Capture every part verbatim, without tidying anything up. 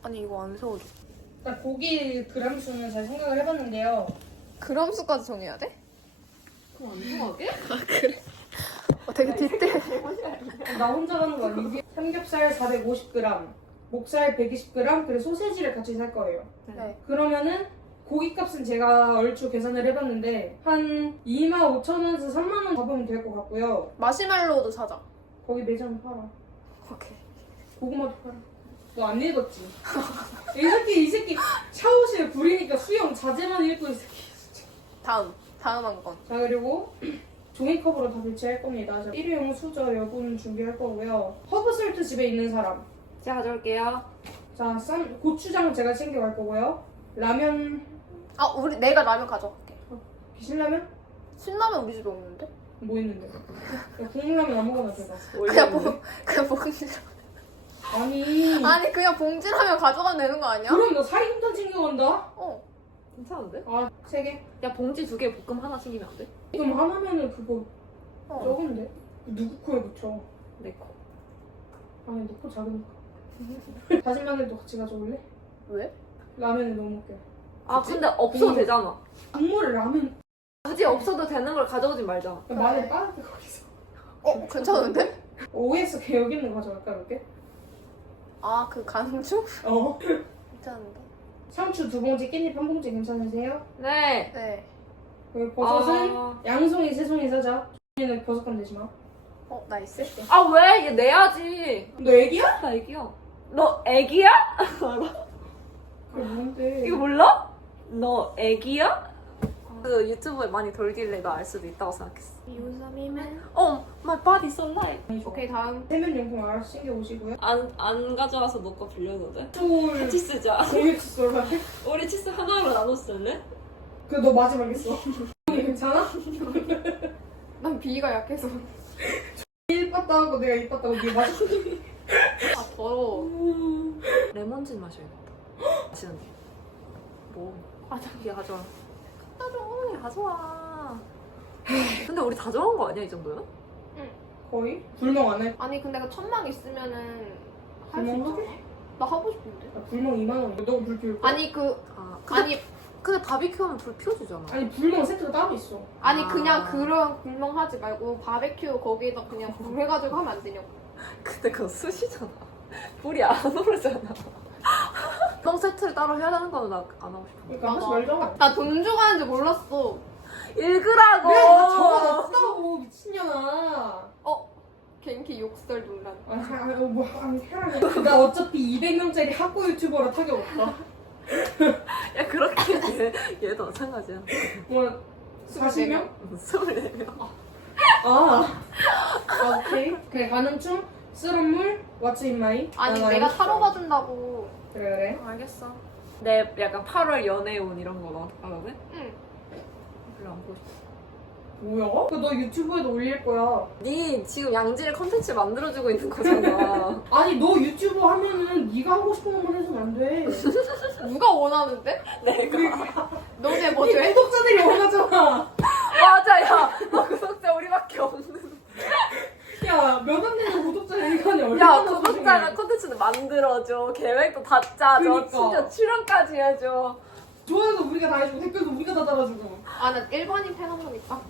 아니 이거 안 세워줘. 일단 고기 그램 수는 잘 생각을 해봤는데요. 그람 수까지 정해야 돼? 그럼 안 좋아하게? 아 그래? 어, 되게 디테일. 나 혼자 가는 거 아니지? 삼겹살 사백오십 그램, 목살 백이십 그램, 그리고 소세지를 같이 살 거예요. 네. 그러면은 고기값은 제가 얼추 계산을 해봤는데 한 이만 오천 원에서 삼만 원 잡으면 될 것 같고요. 마시멜로우도 사자. 거기 매장 팔아. 오케이. 고구마도 팔아. 너 안 읽었지? 이 새끼 이 새끼 샤워실 부리니까 수영 자제만 읽고 이 새끼. 다음. 다음 한 건. 자 그리고 종이컵으로 다 배치할 겁니다. 자, 일회용 수저 여분 준비할 거고요. 허브솔트 집에 있는 사람. 제가 가져올게요. 자, 쌈 고추장 제가 챙겨갈 거고요. 라면 아 우리 내가 라면 가져갈게. 신라면? 신라면 우리 집에 없는데? 뭐 있는데? 야, 국물라면 아무거나 줘봐. 그냥 봉 그냥 봉지. 아니. 아니 그냥 봉지라면 가져가면 되는 거 아니야? 그럼 너 사이곰탕 챙겨간다? 어. 괜찮은데? 아, 세 개? 야 봉지 두 개 볶음 하나 챙기면 안 돼? 그럼 하나면은 그거 어. 적은데? 누구 코에 붙여? 내 거. 아니, 너 코 작으니까. 다진 마늘도 같이 가져올래? 왜? 라면에 넣어 먹게. 아 근데 없어도 국물. 되잖아. 국물을 라면. 굳이 없어도 되는 걸 가져오지 말자. 야, 마늘 빠르게 거기서. 어 괜찮은데? 오에스 개 여기 있는 거 가져갈까, 이렇게? 아 그 간주? 어. 괜찮은데? 상추 두 봉지, 깻잎 한 봉지 괜찮으세요? 네. 네. 그리고 버섯은 아, 양송이, 새송이 사자. 얘는 버섯 건 내지 마. 어 나이스. 아 왜? 얘 내야지. 너 애기야? 나 애기야. 너 애기야? 그게 뭔데? 이거 몰라? 너 애기야? 그 유튜브에 많이 돌길래 나 알 수도 있다고 생각했어. 유삼이면. 어, my body so light. 오케이. 오케이 다음. 세면용품 알아서 챙겨 오시고요. 안, 안 가져와서 너 거 빌려도 돼? 쫄. 같이 쓰자. 공유 칫솔 해? 우리 치스 하나로 나눠 쓸래? 그너 마지막에 써. 괜찮아? 난 비위가 약해서. 입 봤다 하고 내가 입 봤다 하고 네 마지막. 아 더러워. 레몬즙 마셔야겠다. 맛있는데. 뭐? 아, 자기야 가져와. 갖다 줘. 가져와. 근데 우리 다 정한 거 아니야 이 정도면? 거의? 불멍 안 해? 아니 근데 그 천막 있으면은 할 수 불멍 있잖아. 하게? 나 하고 싶은데. 야, 불멍 이만 원이야. 너가 불 피울 거야? 아니 그 아, 근데, 아니 근데 바비큐 하면 불 피워주잖아. 아니 불멍 세트가 따로 있어. 아니 아. 그냥 그런 불멍하지 말고 바베큐 거기에다 그냥 불 해가지고 하면 안 되냐고. 근데 그거 숯이잖아. 불이 안 오르잖아. 형 세트를 따로 해야 되는 거는 나 안 하고 싶어. 그러니까 하지 말자. 나 돈 주고 하는지 몰랐어. 읽으라고! 내가 적어놨다고 미친년아. 어? 갱키 욕설 논란. 아, 아, 뭐, 아니, 해라니. 나 어차피 이백 명짜리 학고 유튜버라 타격 없다. 야 그렇게 얘, 얘도 마찬가지야. 뭐, 사십 명? 스물네 명. 아. 아, 오케이. 그래, 가능충, 쓰런 물, 왓츠 인마이. 아니 내가 타로 봐준다고. 그래, 그래. 알겠어. 내 약간 팔월 연애운 이런 거 너 알아보네? 응. 별로 안 보고 싶어. 뭐야? 그너 유튜브에도 올릴 거야. 네 지금 양질 컨텐츠 만들어주고 있는 거잖아. 아니, 너 유튜브 하면은 네가 하고 싶은 것만 해서는 안 돼. 누가 원하는데? 내가. 너네 뭐 네 돼? 구독자들이 원하잖아. 맞아, 야. 너 구독자 우리밖에 없는. 야, 몇 안 되는 구독자들이 얼마나 야, 소중해. 구독자가 컨텐츠도 만들어줘. 계획도 다 짜줘. 그니까. 진짜 출연까지 해줘. 좋아요도 우리가 다 해주고 댓글도 우리가 다 달아주고. 아나 일본인 팬 한 번 있다.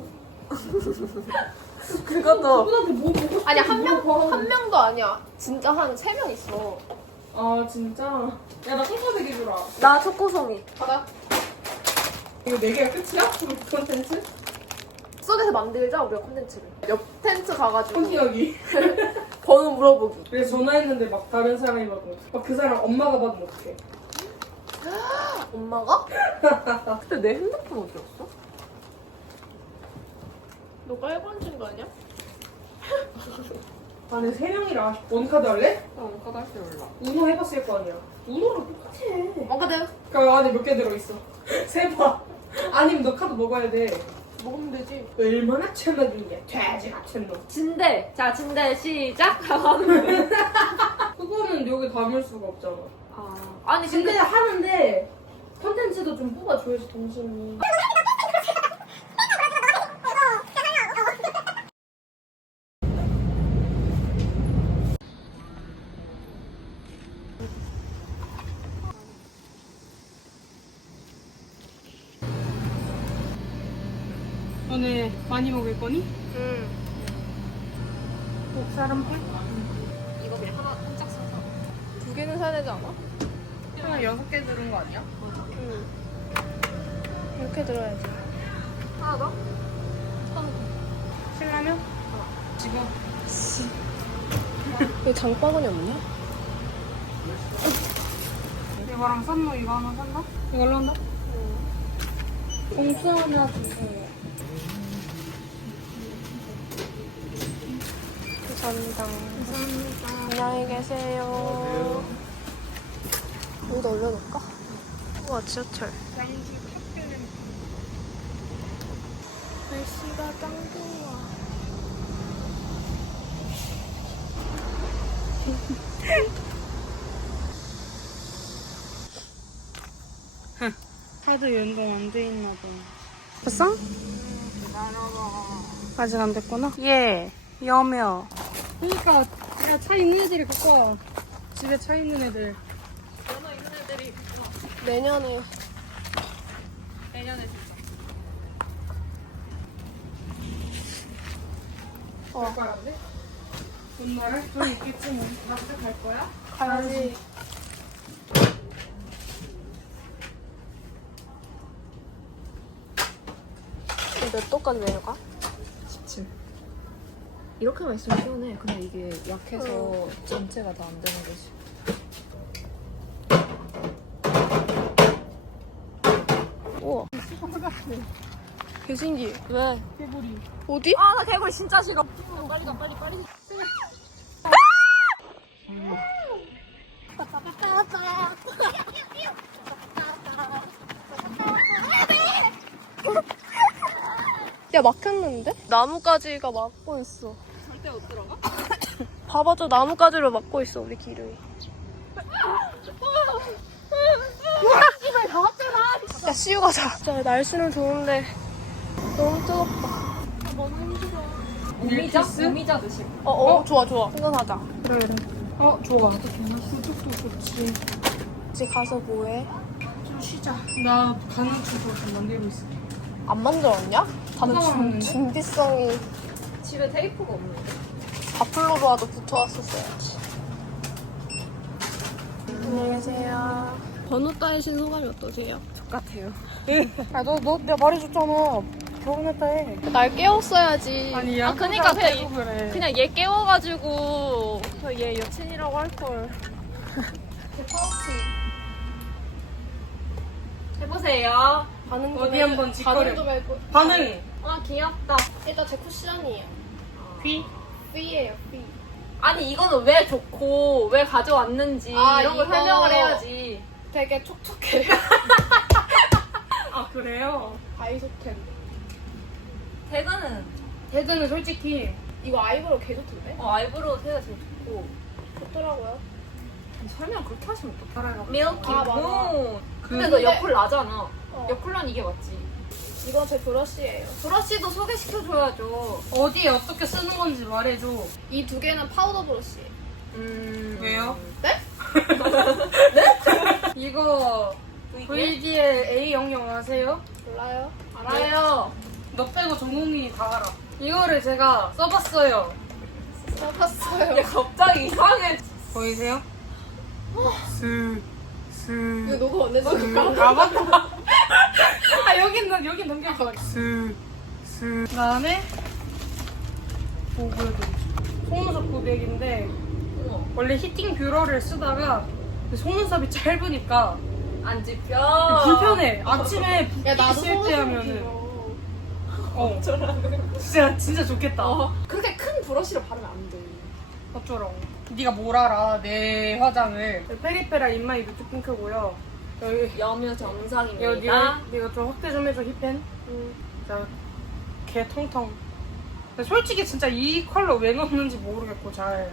그것도. 그분한테 뭐 보고 아니 한 명 뭐 한 명도 아니야. 진짜 한 세 명 있어. 아 진짜. 야 나 똥파대기 주라. 나 초코송이. 받아. 이거 네 개가 끝이야? 컨텐츠? 속에서 만들자 우리가 콘텐츠를. 옆 텐트 가가지고 컨티하기. 번호 물어보기. 그래서 전화했는데 막 다른 사람이 받고 막 그 사람 엄마가 받으면 어떡해. 엄마가? 근데 내 핸드폰 어디 갔어? 너가 일본인 거 아니야? 아니 세 명이라 원카드 할래? 어, 까다시 올라. 우노 해봤을 거 아니야. 우노랑 똑같아. 먹거든. 그 안에 몇 개 들어있어. 세봐. 아니면 너 카드 먹어야 돼. 먹으면 되지. 얼마나 천억이냐. 돼지 같은 놈. 진대. 자, 진대 시작. 그거는 여기 담을 수가 없잖아. 아, 아니 근데 근데 하는데 컨텐츠도 좀 뽑아줘야지 동심이. 너네 많이 먹을 거니? 응. 꼭 사람들? 이거 그냥 하나 꼼짝 사서. 두 개는 사야 되지 않아? 하나 여섯 개 들은 거 아니야? 응. 이렇게 들어야지. 하나 더? 신라면? 지금 여기 장바구니 없냐? 이거랑 쌈무 이거 하나 산다? 이걸로 한다? 공수 하나 주고. 감사합니다. 감사합니다. 안녕히 계세요. 여기다 올려놓을까? 우와, 지하철. 날씨가 짱 좋아. 카드 연동 안 돼 있나 봐. 됐어? 아직 안 됐구나? 예. 여며. 그러니까 야, 차 있는 애들이 갖고 와. 집에 차 있는 애들. 면허 있는 애들이 내년에. 내년에 진짜. 어. 갈 거야, 근데? 엄마를? 돈 있겠지, 뭐. 나한테 갈 거야? 가야지. 몇 도까지 내려가? 십칠. 이렇게만 있으면 시원해. 근데 이게 약해서 전체가 다 안 되는 거지. 우와. 개신기. 왜? 개구리. 어디? 아, 나 개구리 진짜 싫어. 빨리 가, 빨리, 빨리. 야, 막혔는데? 나뭇가지가 막고 있어. 절대 못 들어가? 봐봐, 저 나뭇가지로 막고 있어, 우리 길을. 야, 씨유 가자. 진짜 날씨는 좋은데 너무 뜨겁다. 오미자? 오미자 드시고. 어, 어, 좋아, 좋아. 생각하자. 그래, 그래. 어, 좋아. 수족도 좋지. 이제 가서 뭐해? 좀 쉬자. 나 가는 주소 좀 만들고 있어. 안 만들었냐? 다들 누가 준, 만드는데? 준비성이 집에 테이프가 없는데. 바플로로라도 붙어왔었어야지. 안녕히 계세요. 번호 따이신 소감이 어떠세요? 똑같아요. 야, 너, 너 내가 말해줬잖아. 결혼했다 해. 날 깨웠어야지. 아니야. 아, 그니까 그냥, 그래. 그냥 얘 깨워가지고 얘 여친이라고 할걸. 제 파우치 해보세요. 반응 좀 어디 해줘- 한번 짓거려. 반응 좀 해보. 반응. 아, 귀엽다. 일단 제 쿠션이에요. 귀. B예요, B. 아니, 이거는 왜 좋고, 왜 가져왔는지, 아, 이런 걸 이거. 설명을 해야지. 되게 촉촉해요. 아, 그래요? 아이소템. 태그는, 대드는 솔직히 이거 아이브로우 개 좋던데? 어, 아이브로우 태그 제일 좋고. 좋더라고요. 설명 그렇게 하시면 어떡하라. 알아요. 밀키 아, 맞아. 무. 그- 근데 너 여쿨 나잖아. 어. 여쿨란 이게 맞지. 이건 제 브러쉬예요. 브러쉬도 소개시켜줘야죠. 어디에 어떻게 쓰는 건지 말해줘. 이 두 개는 파우더 브러쉬예요. 음. 왜요? 네? 이거 이게? 브이디엘 에이 영영 아세요? 몰라요? 알아요. 너 빼고 전공이 다 알아. 이거를 제가 써봤어요. 써봤어요. 야, 갑자기 이상해. 보이세요? 스, 스. 이거 녹음 안 해줄까? 아, 맞다. 아, 여긴, 난- 여긴 넘겨줘. 스, 스. 그 다음에, 뭐 보여드리지? 속눈썹 고데기인데, 우와. 원래 히팅 뷰러를 쓰다가, 속눈썹이 짧으니까, 안 집혀. 불편해. 아침에 야, 붓기 나도 있을 때 속눈썹이 하면은. 길어. 어. 진짜, 진짜 좋겠다. 어, 그렇게 큰 브러쉬로 바르면 안 돼. 어쩌라고. 네가 뭘 알아, 내 화장을. 페리페라 인마이 뮤트 핑크고요. 여기, 여묘 여기, 정상입니다. 이거 좀 확대 좀 해줘, 힙펜. 음. 자, 개 통통. 근데 솔직히 진짜 이 컬러 왜 넣었는지 모르겠고, 잘.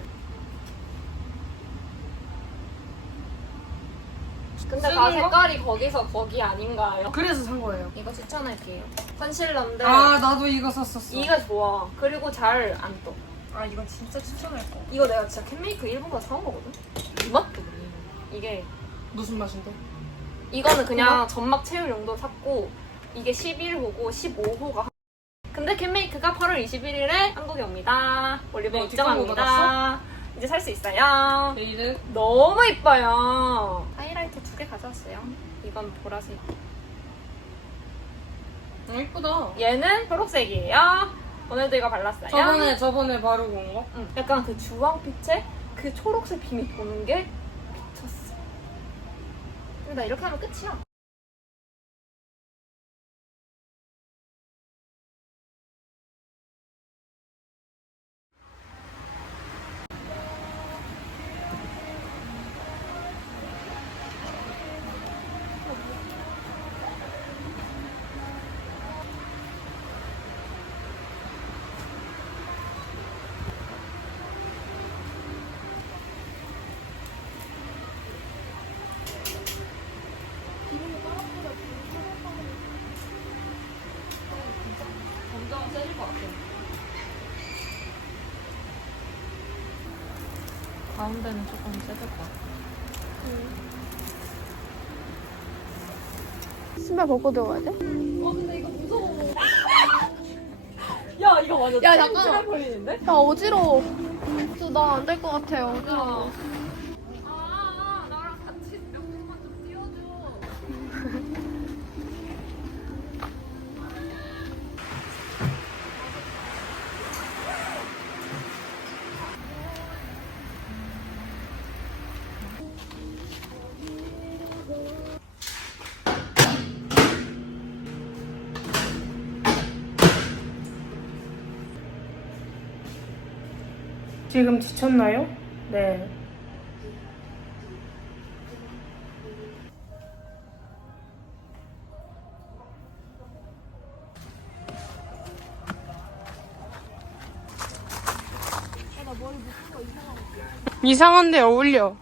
근데 쓰는 다 거? 색깔이 거기서 거기 아닌가요? 그래서 산 거예요. 이거 추천할게요. 컨실러인데 아, 나도 이거 샀었어. 이가 좋아. 그리고 잘 안 떠. 아, 이건 진짜 추천할 거. 이거 내가 진짜 캔메이크 일본 가서 사온 거거든? 이 맛거든. 이게 무슨 맛인데? 이거는 그냥 점막 채울 용도 샀고 이게 십일 호고 십오 호가 근데 근데 캔메이크가 팔월 이십일일에 한국에 옵니다. 올리브 네, 입장합니다. 이제 살 수 있어요. 내일은 너무 이뻐요. 하이라이터 두 개 가져왔어요. 이건 보라색. 어, 이쁘다. 얘는 초록색이에요. 오늘도 이거 발랐어요. 저번에 저번에 바르고 온 거? 응. 약간 그 주황빛에 그 초록색 빛이 도는 게 미쳤어. 근데 나 이렇게 하면 끝이야. 점점 세질 것 같아. 가운데는 조금 세질 것 같아. 신발 벗고 들어가야 돼? 어, 근데 이거 무서워. 야, 이거 완전 야, 잠깐만. 걸리는데? 나 어지러워. 나 안 될 것 같아요. 어지러워. 아, 나랑 같이 몇 분만 좀 띄워줘. 지금 지쳤나요? 네. 이상한데 어울려.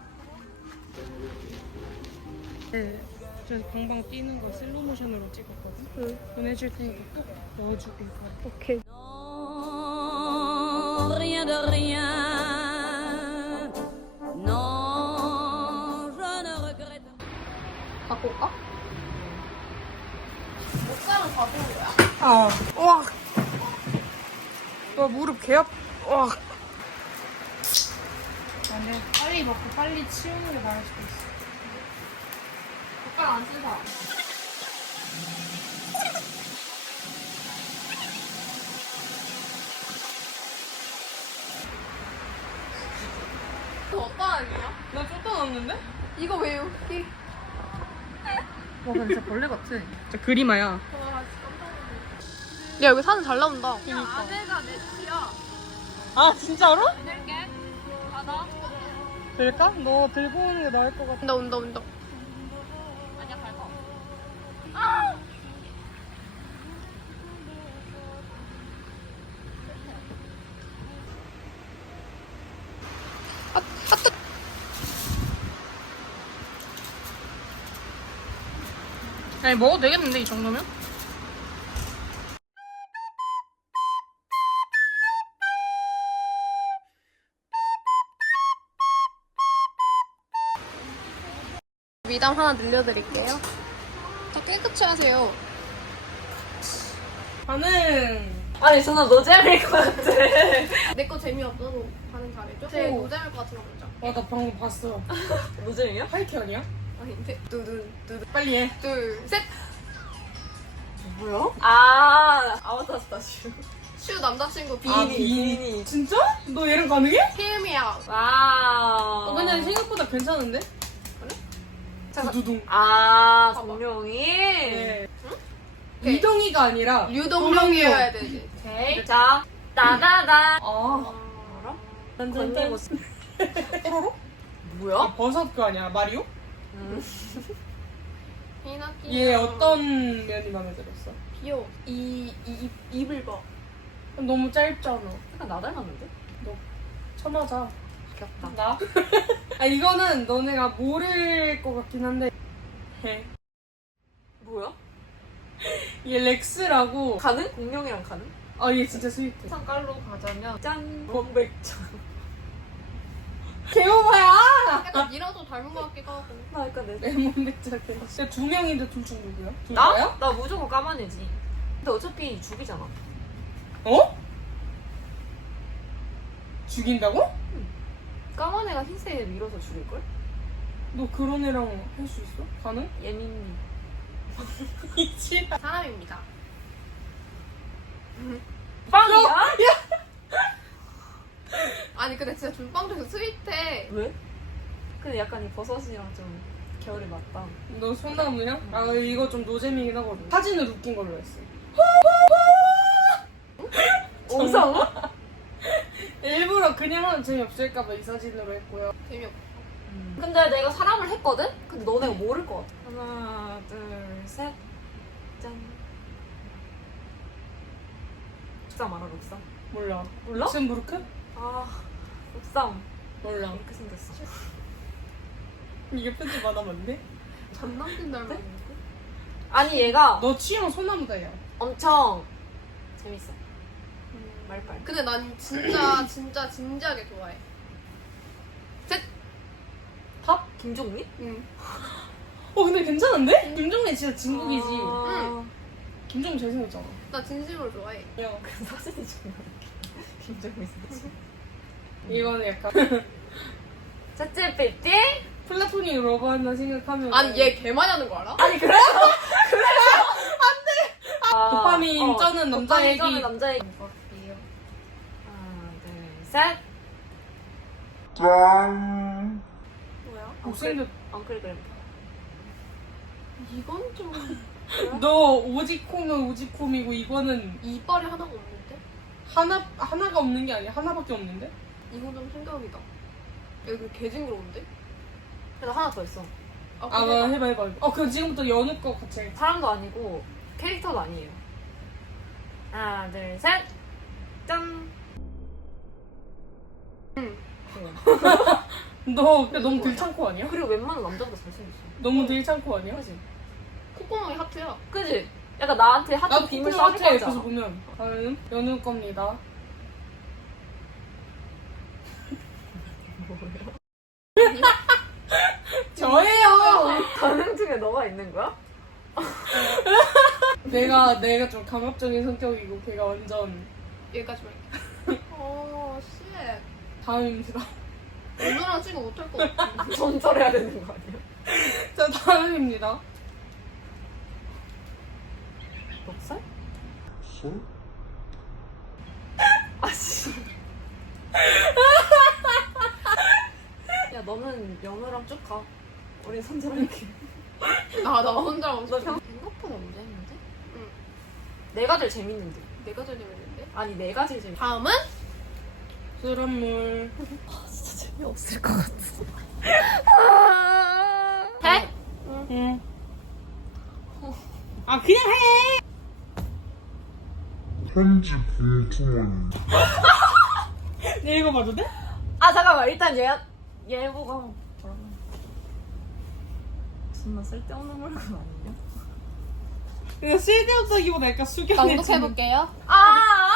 네, 그래서 방방 뛰는 거 슬로모션으로 찍었거든. 응. 보내줄 테니까 꼭 넣어주길 바래. 오케이. Non, rien de rien. Non, je ne regrette pas. 갖고 올까? 옷장은 가져온 거야? 아, 와. 와, 무릎 개 아파. 와. 나는 빨리 먹고 빨리 치우는 게 나을 수도 있어. 젓가락 안 쓴 사람. 이거 어떤 아니야? 나 쫓아 넣었는데? 이거 왜 여기? 와, 근데 진짜 벌레 같아. 진짜 그리마야. 와, 진짜 깜짝 놀랐네. 야, 여기 사진 잘 나온다. 아내가 내 티야. 아, 진짜로? 내릴게. 받아. 될까? 너 들고 오는 게 나을 것 같아. 온다, 온다, 온다. 아니야, 밟아. 아니, 먹어도 되겠는데, 이 정도면? 미담 하나 늘려드릴게요. 다 깨끗이 하세요. 나는 아니, 전화 노잼일 것 같아. 내 거 재미없어도 반응 잘해줘. 제 오. 노잼일 것 같은 거 보자. 와, 나 방금 봤어. 노잼이야? 하이캐리야? 아닌데? 두둔, 두둔. 빨리 해. 둘, 셋! 뭐야? 아, 아바타 스타슈. 슈 남자친구 아, 비니. 비니. 진짜? 너 얘랑 가능해? 필미야. 와우. 어, 그냥 생각보다 괜찮은데? 두두둥. 아, 봐봐. 동룡이. 네. 오케이. 이동이가 아니라 류동룡이어야 되지. 오케이. 자, 따다다. 아, 알아? 짠짠짠. 건네 모습. 뽀로로? 뭐야? 아, 버섯 그 아니야? 마리오? 음. 피나키. 얘 어떤 면이 마음에 들었어? 귀여워. 이, 이, 입, 입을 봐. 너무 짧잖아. 약간 나 닮았는데? 쳐맞아. 귀엽다. 나? 아, 이거는 너네가 모를 것 같긴 한데 해. 뭐야? 얘 렉스라고. 가는? 공룡이랑 가는? 아, 얘 진짜 스위트. 상깔로 가자면 짠! 원백전. 개오바야! 약간 니랑도 닮은 것 같기도 하고. 나 약간 내 레몬 백작해. 진짜 두 명인데 둘 중 누구야? 둘 나? 다야? 나 무조건 까만이지. 근데 어차피 죽이잖아. 어? 죽인다고? 까만 애가 흰색 애 밀어서 죽일걸? 너 그런 애랑 할 수 있어? 가능? 예민이. 있지. 사람입니다. 빵이야? 아니 근데 진짜 준빵 중에서 스윗해. 왜? 근데 약간 이 버섯이랑 좀 결이 맞다. 너 소나무야? 아 이거 좀 노잼이긴 하거든. 사진을 웃긴 걸로 했어. 엉성우? 일부러 그냥 하면 재미없을까봐 이 사진으로 했고요. 재미없어. 근데 내가 사람을 했거든? 근데 너네가 모를 것 같아. 하나, 둘, 셋. 짠. 옥상 알아, 옥상? 몰라. 몰라? 룩셈부르크? 아, 옥상. 몰라. 이렇게 생겼어. 이게 편집 안 하면 안 돼? 전남친 닮았는데? 아니, 얘가 너 취향 소나무다 야. 엄청 재밌어. 말빨. 근데 난 진짜 진짜 진지하게 좋아해. 탑? 김종민? 응. 어 근데 괜찮은데? 김종민 진짜 진국이지. 아, 김종민 잘생겼잖아. 나 진심으로 좋아해. 야 그 사진이 좀 김종민 사진. 이거는 약간 셋째 삐띠? 플라토닉 러버한다 생각하면 아니 얘 개 많이 하는 거 알아? 아니 그래서 그래서 안돼. 도파민 쩌는 남자 얘기. 도파민 쩌는 남자 얘기. 하나 둘 셋. 뭐야? 못생겼. 엉클 그램. 이건 좀 너 오지콤은 오지콤이고 이거는 이빨이 하나가 없는데? 하나 하나가 없는 게 아니야. 하나밖에 없는데? 이건 좀 충격이다. 여기 개 징그러운데? 그래서 하나 더 있어. 아, 아 그래? 해봐 해봐. 해봐. 어 그럼 지금부터 연우 거 같이 해. 사람도 아니고 캐릭터도 아니에요. 하나 둘 셋. 짠. 응. 너 그러니까 너무 들창코 아니야? 그리고 웬만한 남자보다 잘생겼어. 너무 들창코 아니야? 그지? 콧구멍이 하트야. 그지? 약간 나한테 하트 나도 빔을 콧구멍 쏴줄 같아. 거잖아. 그래서 보면 다음 연우 겁니다. 저예요. 가능 중에 너가 있는 거야? 내가 내가 좀 강압적인 성격이고 걔가 완전 여기까지만 할게. 어, 씨. 다음입니다. 오늘랑 찍어 못할 것 같아. 전설해야 되는 거 아니야? 자 다음입니다. 몇 살? 아씨. 야 너는 연우랑 쭉 가. 우린 손절할게. 아, 나 혼자 너 없어. 평... 생각보다 문제 있는데? 응. 내가 제일 재밌는데. 내가 제일 재밌는데? 아니 내가 제일 재밌. 다음은? 술한물. 진짜 재미없을 것 같아. 해? 응. 아 그냥 해. 편지 봉투만 내 읽어봐도 돼? 아 잠깐만 일단 얘 얘보고 한번 보라고. 정말 쓸데없는 물건 아니냐? 이거 쓸데없다기보다 약간 숙연해. 낭독해볼게요. 아!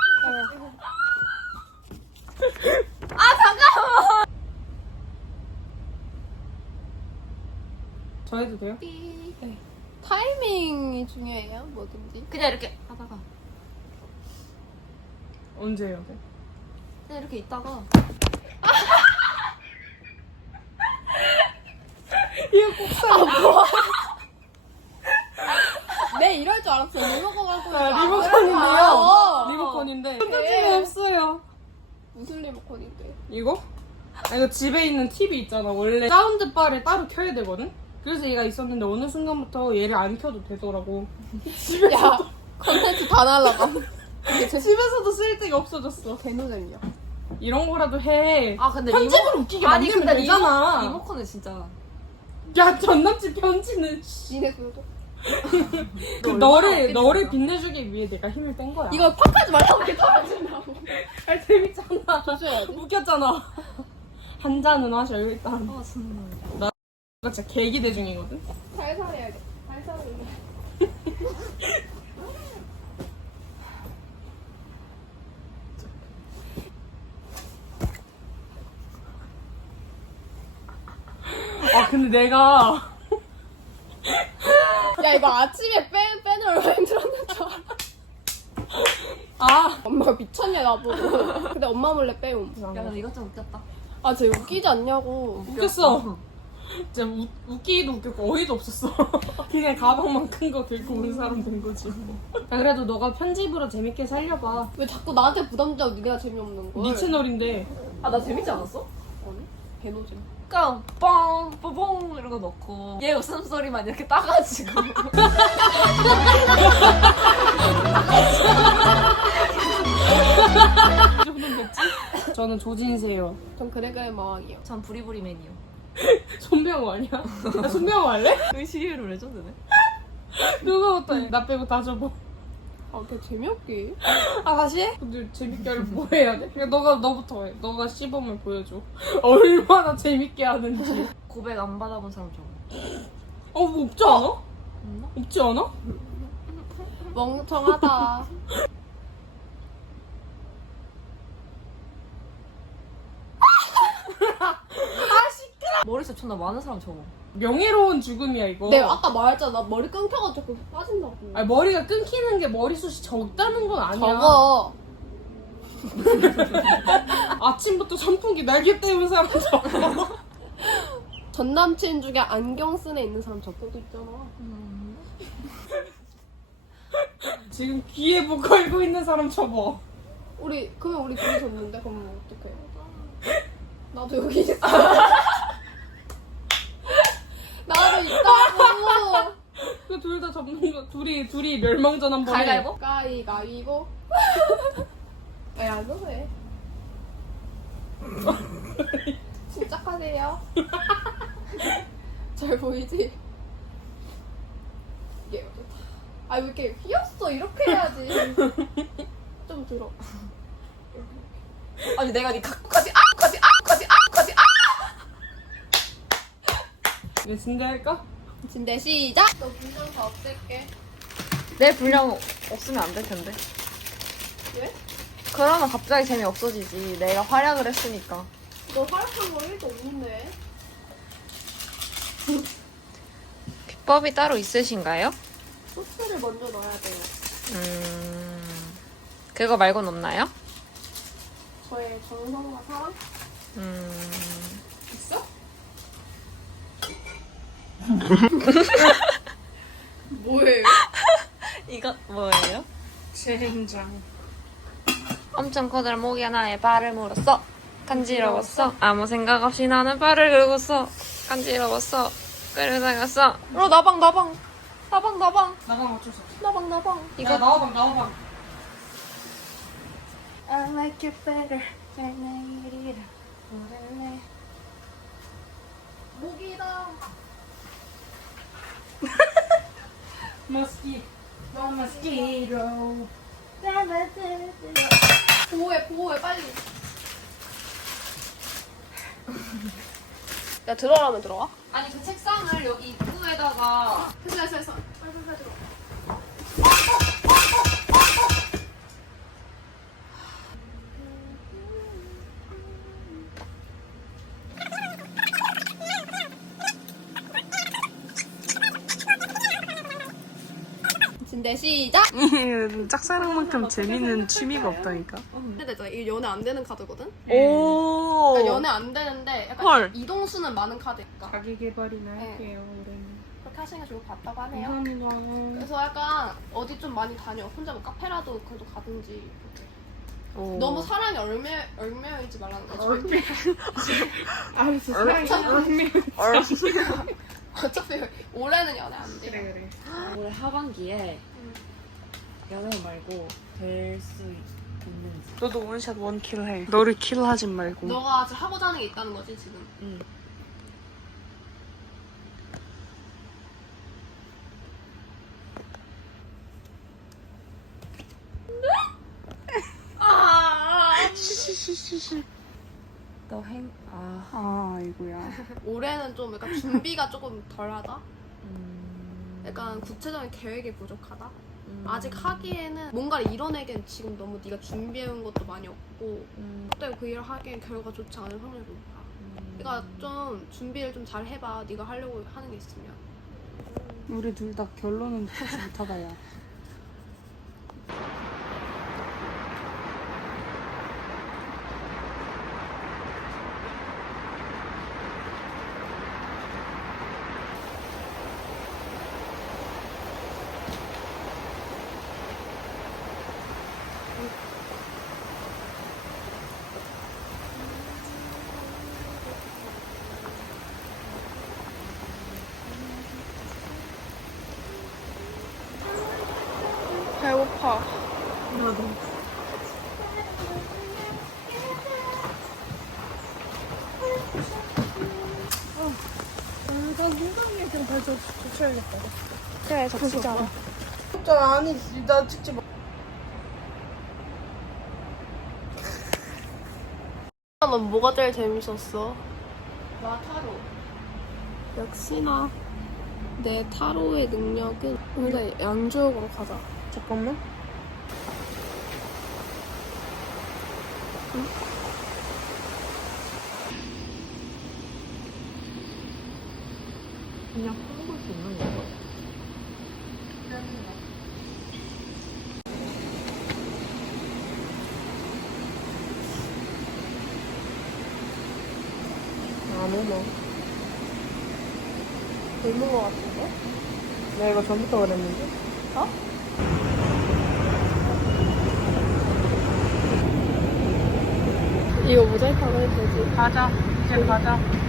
저 해도 돼요? 네. 타이밍이 중요해요, 뭐든지. 그냥 이렇게 하다가 언제 해야 돼? 그냥 이렇게 있다가 이거 꼭 사. 내 이럴 줄 알았어. 리모컨 갖고 있어. 아, 안 리모컨인데요. 그랬어. 리모컨인데. 네. 편집은 없어요. 무슨 리모컨인데? 이거? 아, 이거 집에 있는 티비 있잖아. 원래 사운드 바를 따로 켜야 되거든? 그래서 얘가 있었는데 어느 순간부터 얘를 안 켜도 되더라고. 야, 컨텐츠 다 날라가. 이게 제 집에서도 쓸 데가 없어졌어. 개노잼이야. 이런 거라도 해. 아 근데 편집을 리모... 웃기게 아니 만들면 근데 되잖아. 리모... 리모컨은 진짜 야, 전남친 편지는. 니네 그거. 그 얼마나 너를, 웃기지, 너를 진짜. 빛내주기 위해 내가 힘을 뺀 거야. 이거 팍하지 말라고 이렇게 떨어진다고. 아, 재밌잖아. 조심해야지. 웃겼잖아. 한 잔은 하셔, 일단. 아 정말 나 진짜 개기대 중이거든? 살살 해야겠다. 살살 해야 아, 근데 내가. 야, 이거 아침에 뺀, 빼는 얼마나 힘들었는 줄 알아? 아, 엄마가 미쳤냐 나보고. 근데 엄마 몰래 빼옴. 야 근데 이것 좀 웃겼다. 아, 쟤 웃기지 않냐고. 웃겼어. 진짜 우, 웃기기도 웃겼고 어이도 없었어. 그냥 가방만 큰 거 들고 온 사람 된 거지. 아, 그래도 너가 편집으로 재밌게 살려봐. 왜 자꾸 나한테 부담 주고 니네가 재미없는 거야? 네 채널인데. 아 나 재밌지 않았어? 아니? 배노잼. 그니까 뻥 뽀뽕 이런 거 넣고 얘 웃음소리만 이렇게 따가지고 이 정도는 됐지? 저는 조진세요. 전 그래 그래 마왕이요. 전 부리부리맨이요. 손병호 아니야? 나 손병호 할래? 의시로 레전드네. 누구부터 해? 나 빼고 다 접어. 아, 걔 재미없게. 아 다시 해? 근데 재밌게 하려면 뭐 해야 돼? 그냥 너가 너부터 해. 너가 시범을 보여줘. 얼마나 재밌게 하는지. 고백 안 받아본 사람 저. 어, 뭐 없지 않아? 없나? 없지 않아? 멍청하다. 머리숱 존나 많은 사람 저거. 명예로운 죽음이야 이거. 내가 아까 말했잖아. 나 머리 끊겨가지고 빠진다고. 아니, 머리가 끊기는 게 머리숱이 적다는 건 아니야. 적어. 아침부터 선풍기 날개 때운 사람 적어. 전 남친 중에 안경 쓴 애 있는 사람 적고도 있잖아. 지금 귀에 뭐 걸고 있는 사람 접어. 우리 그러면 우리 둘이 졌는데 그러면 어떡해? 나도 여기 있어. 나도 있다고. 그 둘 다 접는 거 둘이 둘이 멸망전 한번 해. 가위바위보? 가위가위보. 왜안 써해? 침착하세요. 잘 보이지? 이게 어떻다. 아, 왜 이렇게 휘었어? 이렇게 해야지. 좀 들어. 아니 내가 니 갖고까지 아까지 아까지 아까지 아. 내 진대 할까? 진대 시작! 너 분량 다 없앨게. 내 분량 없으면 안 될 텐데. 왜? 그러면 갑자기 재미 없어지지. 내가 활약을 했으니까. 너 활약한 거 일도 없는데. 비법이 따로 있으신가요? 소스를 먼저 넣어야 돼요. 음. 그거 말고는 없나요? 저의 정성과 사랑? 음. 있어? 뭐예요? 이거 뭐예요? 젠장. 엄청 커다란 모기 하나에 발을 물었어. 간지러웠어. 아무 생각 없이 나는 발을 긁었어. 간지러웠어. 끌어다녔어. 어 나방 나방. 나방 나방. 나방 어쩔 수 없어. 나방 나방. 이거 야, 나와봐 나와봐. I like you better. 모기다. 머스키. 머스키로. 보호해, 보호해, 빨리. 야 들어가면 들어와? 아니 그 책상을 여기 입구에다가 됐어, 됐어, 됐어. 빨리, 빨리, 빨리 들어. 진대 시작! 짝사랑만큼 재밌는 취미가 없다니까. 되잖아. 이게 연애 안 되는 카드거든? 오. 그러니까 연애 안 되는데 약간 헐. 이동수는 많은 카드니까. 자기 개발이나 네. 할게요. 올해는. 그렇게 하시는 게 좋을 것 같다고 하네요. 감사합니다. 그래서 약간 어디 좀 많이 다녀. 혼자 뭐 카페라도 그래도 가든지. 이렇게. 오. 너무 사랑에 얼매, 얼매이지 말라는 거지. 알았어. 사랑해. 어차피 올해는 연애 안 돼. 그래 그래. 올해 하반기에 연애 말고 될 수 있는지. 너도 원샷 원킬 해. 너를 킬하진 말고. 너가 아직 하고자 하는 게 있다는 거지 지금. 응. 시시시시시. 너 행. 아. 아 아이고야. 올해는 좀 약간 준비가 조금 덜하다. 음. 약간 구체적인 계획이 부족하다. 음. 아직 하기에는 뭔가를 이뤄내기엔 지금 너무 네가 준비해온 것도 많이 없고 음. 그때 그 일을 하기엔 결과가 좋지 않을 확률이 높아. 음. 그러니까 좀 준비를 좀 잘 해봐. 네가 하려고 하는 게 있으면. 우리 둘 다 결론은 좋지 못하다 야. 배고파. 나도. 난 공감이 그냥 발 젖혀야겠다. 그래, 적시자. 진짜 아니, 나 찍지 마. 넌 뭐가 제일 재밌었어? 나 타로. 역시나 내 타로의 능력은 근데 양주역으로 가자. 잠깐만. 그냥 풀어볼 수 있는 거야? 안 오네. 굶는 거 같은데? 내가 이거 전부터 그랬는데? 어? 이거 모자이크로 해도 되지? 가자. 이제 가자.